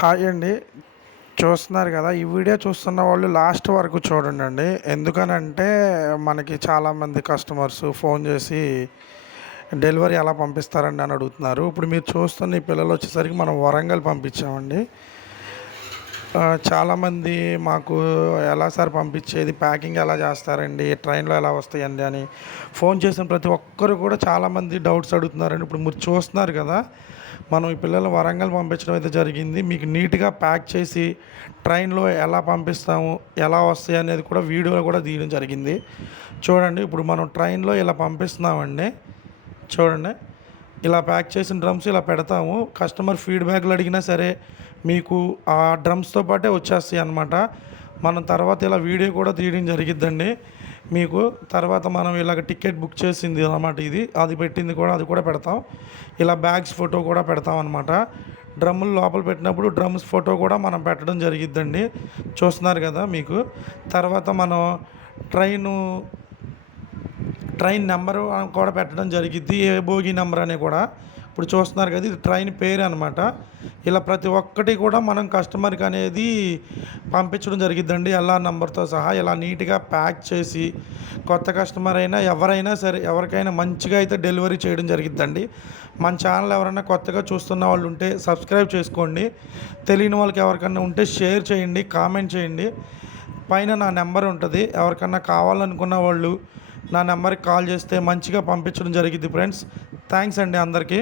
Hi అండి. చూస్తున్నారు కదా! ఈ వీడియో చూస్తున్న వాళ్ళు లాస్ట్ వరకు చూడండండి. ఎందుకనంటే మనకి చాలామంది కస్టమర్స్ ఫోన్ చేసి డెలివరీ ఎలా పంపిస్తారండి అని అడుగుతున్నారు. ఇప్పుడు మీరు చూస్తున్న ఈ పిల్లలొచ్చేసరికి మనం వరంగల్ పంపించామండి. చాలామంది మాకు ఎలా సార్ పంపించేది? ప్యాకింగ్ ఎలా చేస్తారండి? ట్రైన్‌లో ఎలా వస్తాయండి? అని ఫోన్ చేసిన ప్రతి ఒక్కరు కూడా చాలామంది డౌట్స్ అడుగుతున్నారండి. ఇప్పుడు మీరు చూస్తున్నారు కదా! మనం ఈ పిల్లల్ని వరంగల్ పంపించడం అయితే జరిగింది. మీకు నీట్‌గా ప్యాక్ చేసి ట్రైన్‌లో ఎలా పంపిస్తాము? ఎలా వస్తాయి అనేది కూడా వీడియో కూడా తీయడం జరిగింది. చూడండి ఇప్పుడు మనం ట్రైన్‌లో ఇలా పంపిస్తున్నామండి. చూడండి. ఇలా ప్యాక్ చేసిన డ్రమ్స్ ఇలా పెడతాము. కస్టమర్ ఫీడ్‌బ్యాక్‌లు అడిగినా సరే, మీకు ఆ డ్రమ్స్‌తో పాటే వచ్చేస్తాయి అన్నమాట. మనం తర్వాత ఇలా వీడియో కూడా తీయడం జరిగిద్దండి. మీకు తర్వాత మనం ఇలాగ టికెట్ బుక్ చేసింది అన్నమాట ఇది. అది పెట్టింది కూడా అది కూడా పెడతాం. ఇలా బ్యాగ్స్ ఫోటో కూడా పెడతాం అన్నమాట. డ్రమ్ములు లోపల పెట్టినప్పుడు డ్రమ్స్ ఫోటో కూడా మనం పెట్టడం జరిగిద్దండి. చూస్తున్నారు కదా మీకు. తర్వాత మనం ట్రైను ట్రైన్ నెంబరు కూడా పెట్టడం జరిగిద్ది. ఏ బోగి నెంబర్ అని కూడా. ఇప్పుడు చూస్తున్నారు కదా! ఇది ట్రైన్ పేరు అనమాట. ఇలా ప్రతి ఒక్కటి కూడా మనం కస్టమర్‌కి అనేది పంపించడం జరిగిద్దండి. ఎల్ఆర్ నంబర్‌తో సహా ఇలా నీట్‌గా ప్యాక్ చేసి కొత్త కస్టమర్ అయినా ఎవరైనా సరే ఎవరికైనా మంచిగా అయితే డెలివరీ చేయడం జరిగిద్దండి. మన ఛానల్ ఎవరైనా కొత్తగా చూస్తున్న వాళ్ళు ఉంటే సబ్స్క్రైబ్ చేసుకోండి. తెలియని వాళ్ళకి ఎవరికన్నా ఉంటే షేర్ చేయండి, కామెంట్ చేయండి. పైన నా నెంబర్ ఉంటది. ఎవరికన్నా కావాలనుకున్న వాళ్ళు నా నెంబర్‌కి కాల్ చేస్తే మంచిగా పంపించడం జరిగిద్ది ఫ్రెండ్స్. థ్యాంక్స్ అండి అందరికీ.